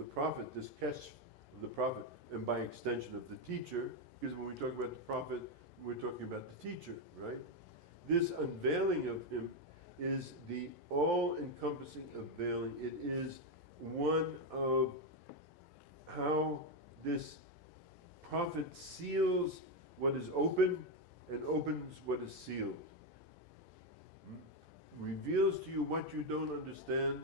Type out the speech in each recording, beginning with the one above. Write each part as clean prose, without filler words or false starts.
the Prophet, this kashf of the Prophet, and by extension of the teacher, because when we talk about the Prophet, we're talking about the teacher, right? This unveiling of him is the all-encompassing unveiling. It is one of how this Prophet seals what is open and opens what is sealed. Reveals to you what you don't understand,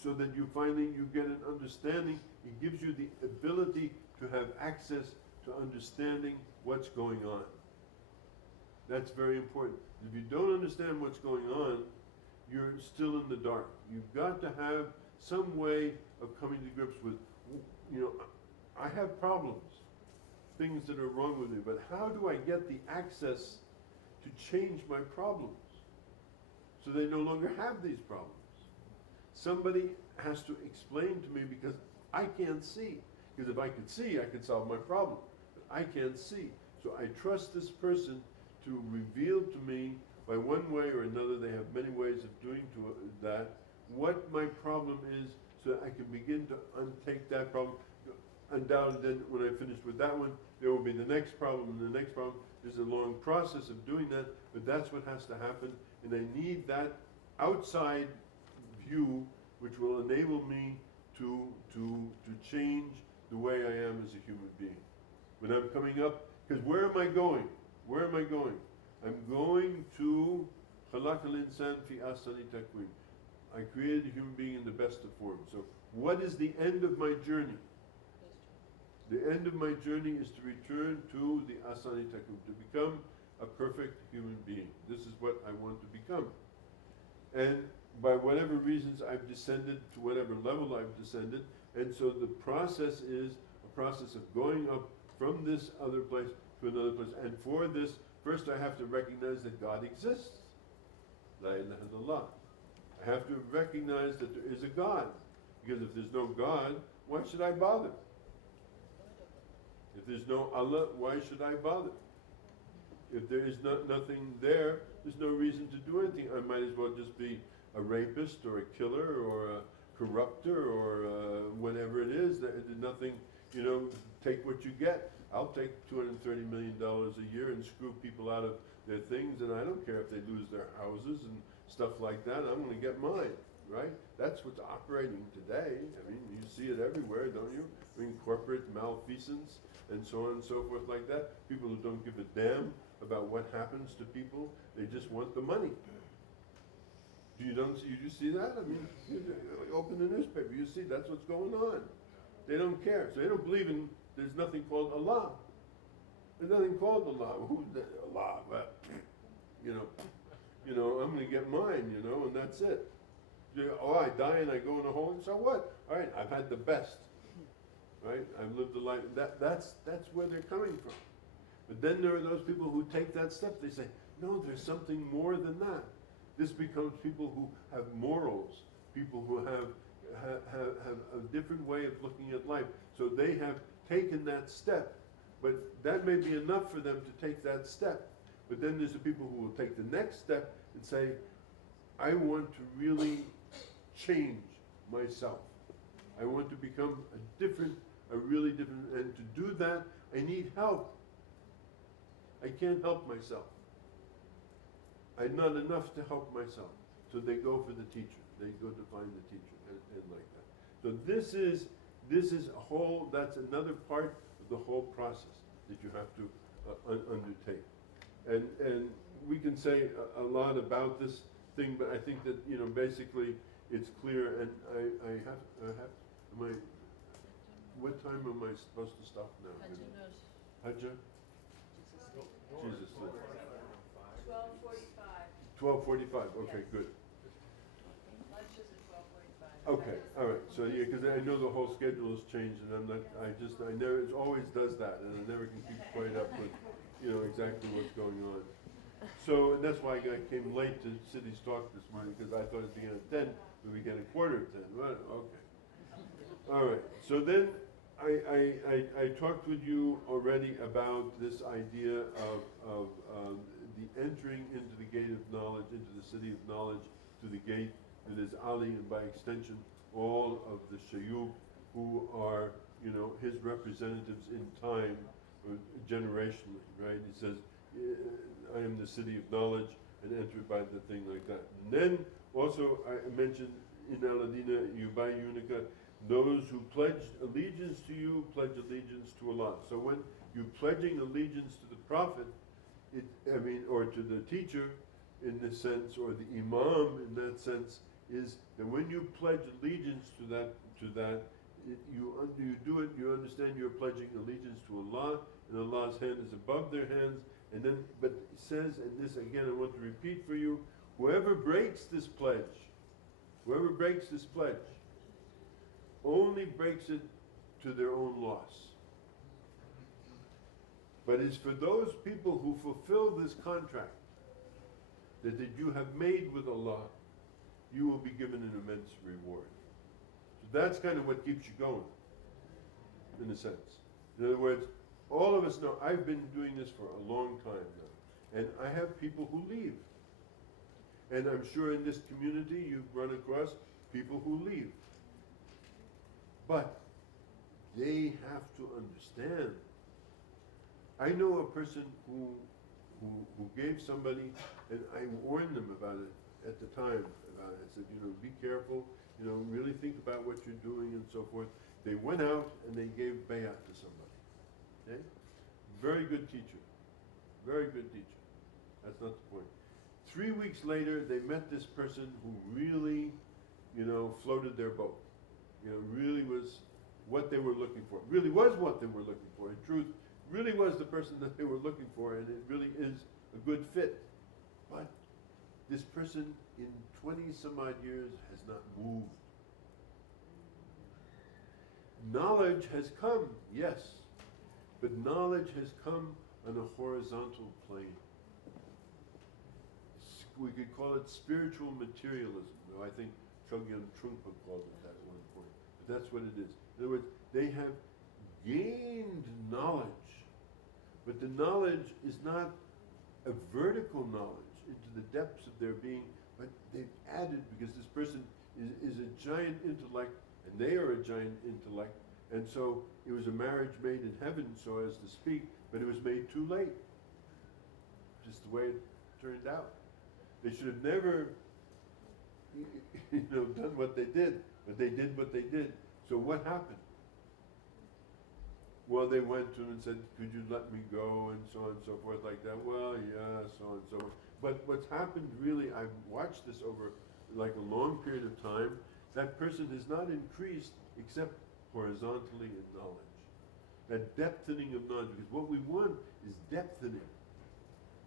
so that you finally get an understanding. It gives you the ability to have access to understanding what's going on. That's very important. If you don't understand what's going on, you're still in the dark. You've got to have some way of coming to grips with, you know, I have problems, things that are wrong with me, but how do I get the access to change my problems so they no longer have these problems? Somebody has to explain to me, because I can't see. Because if I could see, I could solve my problem. But I can't see. So I trust this person to reveal to me, by one way or another, they have many ways of doing that, what my problem is, so that I can begin to untake that problem. Undoubtedly, then when I finish with that one, there will be the next problem and the next problem. There's a long process of doing that, but that's what has to happen. And I need that outside view, which will enable me to change the way I am as a human being. When I'm coming up, because where am I going? Where am I going? I'm going to Khalaq al-insan fi ahsani taqwim. I created a human being in the best of forms. So what is the end of my journey? The end of my journey is to return to the ahsani taqwim, to become a perfect human being. This is what I want to become. And by whatever reasons I've descended to whatever level I've descended, and so the process is a process of going up from this other place to another place. And for this, first I have to recognize that God exists. La ilaha illallah. I have to recognize that there is a God. Because if there's no God, why should I bother? If there's no Allah, why should I bother? If there is nothing there, there's no reason to do anything. I might as well just be a rapist or a killer or a corrupter or whatever it is. There's nothing, you know, take what you get. I'll take $230 million a year and screw people out of their things, and I don't care if they lose their houses and stuff like that. I'm going to get mine, right? That's what's operating today. I mean, you see it everywhere, don't you? I mean, corporate malfeasance and so on and so forth like that. People who don't give a damn about what happens to people, they just want the money. You just see that? I mean, you open the newspaper, you see that's what's going on. They don't care. So they don't believe in, there's nothing called Allah. There's nothing called Allah. Who's that? Allah? Well, you know, I'm going to get mine, you know, and that's it. Oh, I die and I go in a hole, and so what? All right, I've had the best, right? I've lived a life. That's where they're coming from. But then there are those people who take that step. They say, no, there's something more than that. This becomes people who have morals, people who have a different way of looking at life. So they have taken that step, but that may be enough for them to take that step. But then there's the people who will take the next step and say, I want to really change myself. I want to become a really different, and to do that, I need help. I can't help myself. I'm not enough to help myself. So they go for the teacher. They go to find the teacher and like that. So this is a whole, that's another part of the whole process that you have to undertake. And we can say a lot about this thing, but I think that, you know, basically it's clear. And I have what time am I supposed to stop now? Hajjah? Jesus. 12:45. 12:45. Okay, Yes. good. Lunch is at 12:45. Okay, all right. So yeah, because I know the whole schedule has changed, and I'm not. I never. It always does that, and I never can keep quite up with, you know, exactly what's going on. So and that's why I came late to City's talk this morning, because I thought it'd begin at 10, but we get a quarter of 10. Well, okay. All right. So then I talked with you already about this idea of the entering into the gate of knowledge, into the city of knowledge, to the gate that is Ali, and by extension all of the shayub who are, you know, his representatives in time, or generationally, right? He says, I am the city of knowledge, and entered by the thing like that. And then also I mentioned in Aladina Yubai Unica, those who pledged allegiance to you pledge allegiance to Allah. So when you're pledging allegiance to the Prophet, or to the teacher in this sense, or the Imam in that sense, is that when you pledge allegiance to that, you do it, you understand you're pledging allegiance to Allah, and Allah's hand is above their hands. And then, but it says, and this again I want to repeat for you, whoever breaks this pledge, only breaks it to their own loss. But it's for those people who fulfill this contract that you have made with Allah, you will be given an immense reward. So that's kind of what keeps you going, in a sense. In other words, all of us know, I've been doing this for a long time now, and I have people who leave. And I'm sure in this community you've run across people who leave. But they have to understand. I know a person who gave somebody, and I warned them about it at the time. I said, you know, be careful, you know, really think about what you're doing and so forth. They went out and they gave bayat to somebody. Okay? Very good teacher. Very good teacher. That's not the point. 3 weeks later, they met this person who really, you know, floated their boat. You know, really was what they were looking for. Really was what they were looking for. In truth, really was the person that they were looking for, and it really is a good fit. But this person in 20 some odd years has not moved. Knowledge has come, yes, but knowledge has come on a horizontal plane. We could call it spiritual materialism. No, I think Chogyam Trungpa called it that at one point. But that's what it is. In other words, they have gained knowledge, but the knowledge is not a vertical knowledge into the depths of their being, but they've added, because this person is a giant intellect, and they are a giant intellect, and so it was a marriage made in heaven, so as to speak, but it was made too late. Just the way it turned out. They should have never, you know, done what they did, but they did what they did. So what happened? Well, they went to him and said, could you let me go, and so on and so forth like that. Well, yeah, so on and so forth. But what's happened really, I've watched this over like a long period of time, that person has not increased except horizontally in knowledge. That depthening of knowledge, because what we want is depthening.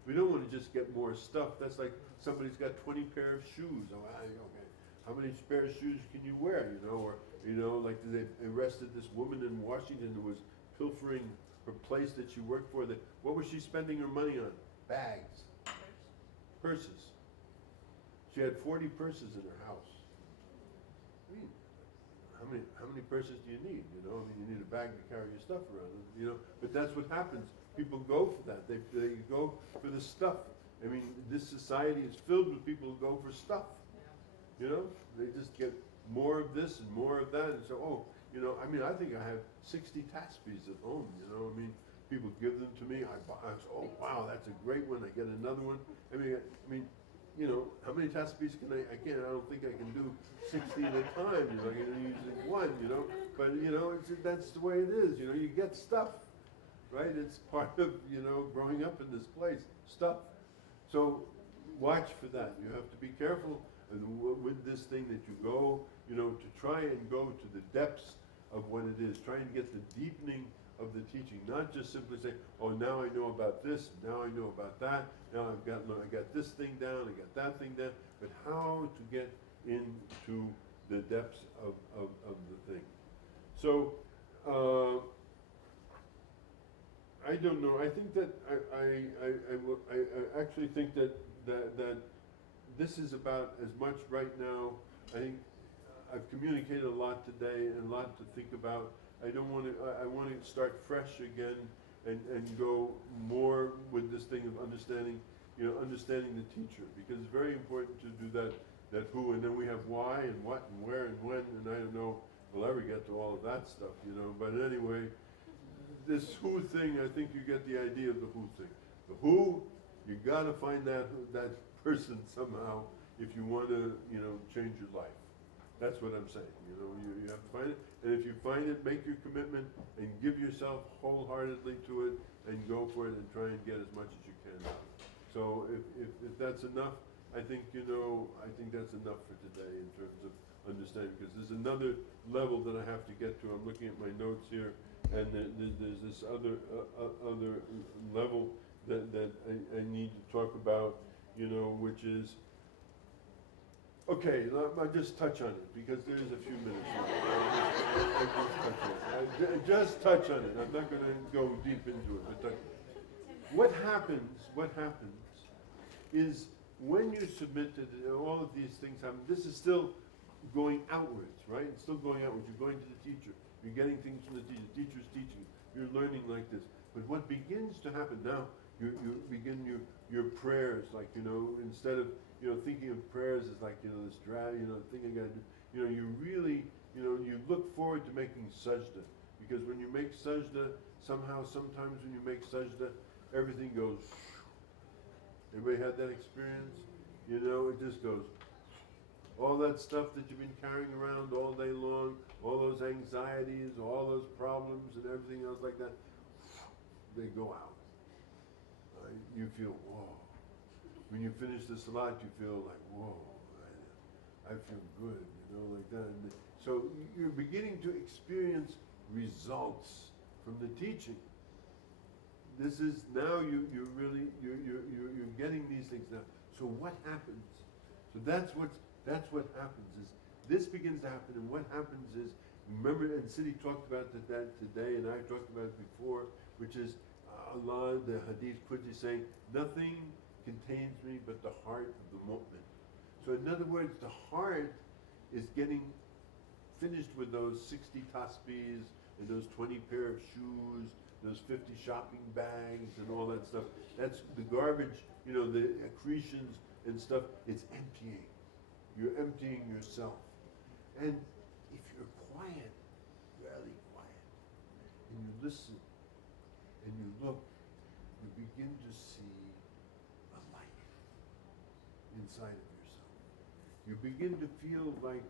We don't want to just get more stuff. That's like somebody's got 20 pair of shoes. Oh, okay. How many pair of shoes can you wear, you know? Or, you know, like they arrested this woman in Washington who was pilfering her place that she worked for. What was she spending her money on? Bags. Purses. She had 40 purses in her house. I mean, how many purses do you need? You know, I mean, you need a bag to carry your stuff around. You know, but that's what happens. People go for that. They go for the stuff. I mean, this society is filled with people who go for stuff. You know, they just get more of this and more of that, and so, oh, you know, I mean, I think I have 60 taspis at home. You know, I mean, people give them to me. I say, oh wow, that's a great one. I get another one. I mean, you know, how many taspis can I can't. I don't think I can do 60 at a time. You know, I can use one. You know, but you know, that's the way it is. You know, you get stuff. Right? It's part of, you know, growing up in this place. Stuff. So watch for that. You have to be careful with this thing that you go, you know, to try and go to the depths of what it is. Try and get the deepening of the teaching. Not just simply say, oh, now I know about this, now I know about that, now I got this thing down, I got that thing down, but how to get into the depths of the thing. So, I don't know. I think that I actually think that this is about as much right now. I think I've communicated a lot today and a lot to think about. I don't want to. I want to start fresh again and go more with this thing of understanding. You know, understanding the teacher, because it's very important to do that that who, and then we have why and what and where and when, and I don't know we'll ever get to all of that stuff, you know. But anyway, this who thing, I think you get the idea of the who thing. The who, you gotta find that person somehow if you want to, you know, change your life. That's what I'm saying. You know, you have to find it, and if you find it, make your commitment and give yourself wholeheartedly to it, and go for it and try and get as much as you can out. So if that's enough, I think, you know, I think that's enough for today in terms of understanding, because there's another level that I have to get to. I'm looking at my notes here, and there's this other level that I need to talk about, you know, which is, okay, I'll just touch on it, because there is a few minutes left. Just touch on it. I'm not going to go deep into it, but what happens is when you submit to all of these things happen, this is still going outwards, right? It's still going outwards. You're going to the teacher. You're getting things from the teacher. The teacher's teaching. You're learning like this. But what begins to happen now, you begin your prayers, like, you know, instead of, you know, thinking of prayers as like, you know, this you know, thing I gotta do, you know, you really, you know, you look forward to making sajda. Because when you make sajda, somehow, sometimes when you make sajda, everything goes. Everybody had that experience? You know, it just goes. All that stuff that you've been carrying around all day long, all those anxieties, all those problems and everything else like that, they go out. You feel, whoa. When you finish the salat, you feel like, whoa, I feel good, you know, like that. And so you're beginning to experience results from the teaching. This is now you're getting these things now. So what happens? So that's what happens is this begins to happen, and what happens is, remember, and Sidi talked about that today, and I talked about it before, which is Allah, the Hadith Qudsi saying, nothing contains me but the heart of the mu'min. So in other words, the heart is getting finished with those 60 tasbihs and those 20 pair of shoes, those 50 shopping bags and all that stuff. That's the garbage, you know, the accretions and stuff. It's emptying. You're emptying yourself. And if you're quiet, really quiet, and you listen, and you look, you begin to see a light inside of yourself. You begin to feel like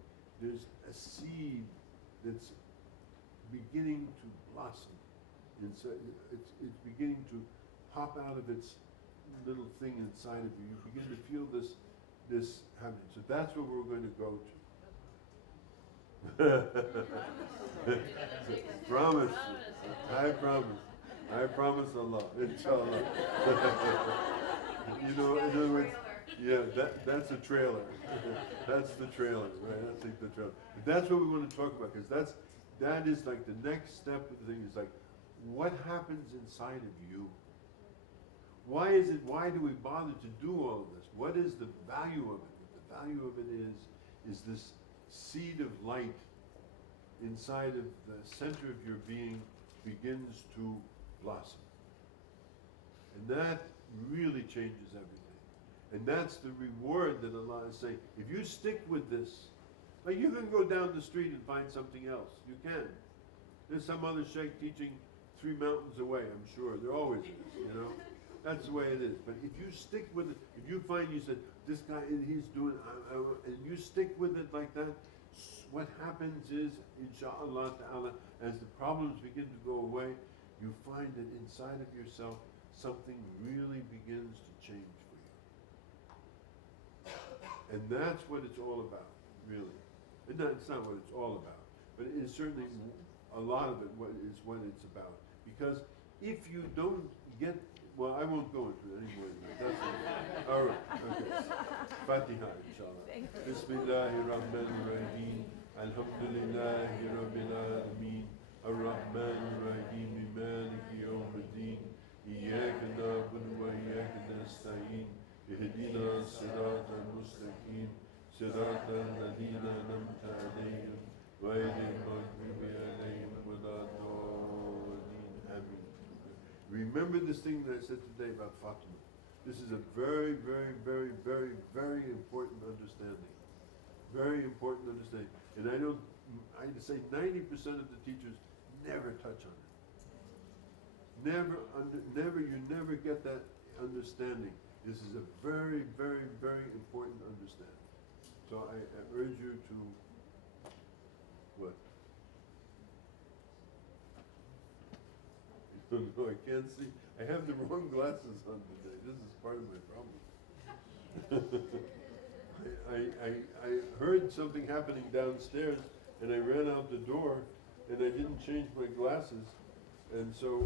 there's a seed that's beginning to blossom. It's beginning to pop out of its little thing inside of you. You begin to feel this happening. So that's what we're going to go to. Promise. I promise. I promise Allah, inshallah. You know, in other words, yeah, that's a trailer. That's the trailer, right? That's like the trailer. But that's what we want to talk about, because that is like the next step of the thing. Is like, what happens inside of you? Why do we bother to do all of this? What is the value of it? The value of it is this seed of light inside of the center of your being begins to blossom. And that really changes everything. And that's the reward that Allah is saying. If you stick with this, like, you can go down the street and find something else. You can. There's some other sheikh teaching 3 mountains away, I'm sure. There always is, you know. That's the way it is. But if you stick with it, if you find, you said, this guy, he's doing, and you stick with it like that, what happens is, insha'Allah ta'ala, as the problems begin to go away, you find that inside of yourself, something really begins to change for you. And that's what it's all about, really. And it's not what it's all about, but it is certainly a lot of it is what it's about. Because if you don't get, well, I won't go into it anymore. That's all right. Okay. Fatiha, inshallah. Bismillahirrahmanirrahim. Alhamdulillahi Rabbil Alameen. Ar-Rahman Ar-Rahim. Maliki Yawmiddin. Iyyaka na'budu wa iyyaka nasta'in. Ihdina as-sirata al-mustaqim. Sirata alladhina an'amta alayhim. Ghayril maghdubi alayhim wa lad-dallin. Amin. Remember this thing that I said today about Fatimah. This is a very, very, very, very, very important understanding. Very important to understand. And I'd say 90% of the teachers never touch on it. You never get that understanding. This is a very, very, very important understanding. So I urge you to, what? No, I can't see. I have the wrong glasses on today. This is part of my problem. I heard something happening downstairs, and I ran out the door, and I didn't change my glasses, and so